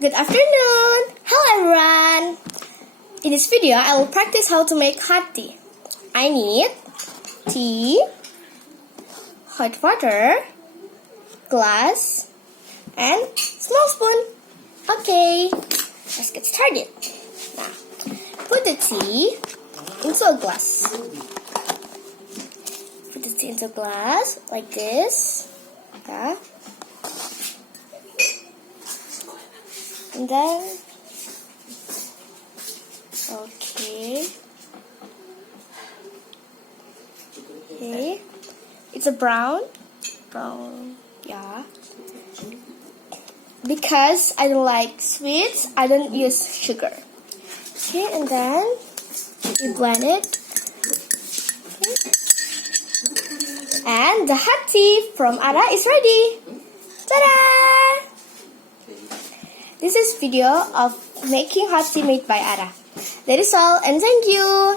Good afternoon! Hello everyone! In this video, I will practice how to make hot tea. I need tea, hot water, glass, and small spoon. Okay, let's get started. Now, put the tea into a glass. Put the tea into a glass like this. Yeah. And then, okay, it's a brown, yeah, because I don't like sweets, I don't use sugar. Okay, and then you blend it, okay. And the hot tea from Ada is ready. Ta-da! This is video of making hot tea made by Ada. That is all, and thank you.